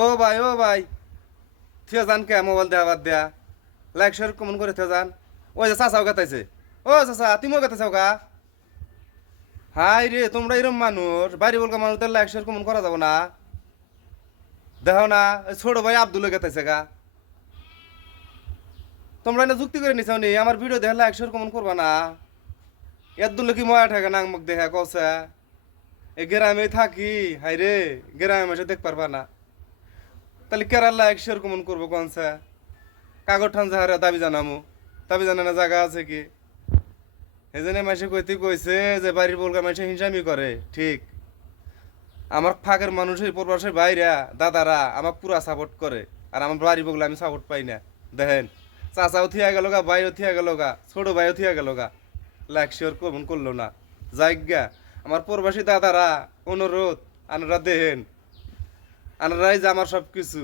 ও ভাই থিয়ে যান কে মোবাইল দেওয়া বাদ দেয়া লাইক শেয়ার কমেন্ট করে থিয়ে যান। ওই যে চাচাও গাতাইছে। ও চাচা তুমিও গাতাইছাও গা? হাই রে তোমরা এরম মানুষ বাড়ি বলকা মানুষদের লাইক শেয়ার কমেন্ট করা যাবো না? দেখো না ছোট ভাই আব্দুল গাতাইছে গা। তোমরা না যুক্তি করে নিছাও নি আমার ভিডিও দেখে লাইক শেয়ার কমেন্ট করবা না? এদুল কি ময়া থাকে না মুখ দেখে কছে এ গ্রামে থাকি হাই রে গ্রামে মাসে দেখ পারবা না তাহলে কেরার লাইক শেয়ার কমেন্ট করবো কোনসা কাগজ ঠান যাহারে দাবি জানানো জায়গা আছে কি? এই জন্য মাসে কইছে যে বাড়ির বলকা মাসে হিংসামি করে ঠিক। আমার ফাঁকের মানুষের প্রবাসের বাইরা দাদারা আমাকে পুরা সাপোর্ট করে আর আমার বাড়ি বগলে আমি সাপোর্ট পাই না। দেখেন চাচাও থিয়া গেল গা, ভাইও থিয়া গেল গা, ছোট ভাইও থিয়া গেল গা, লাইক শেয়ার কমেন্ট করলো না। যাইগা আমার প্রবাসী দাদারা অনুরোধ আনারা দেহেন, আনারাই যে আমার সব কিছু।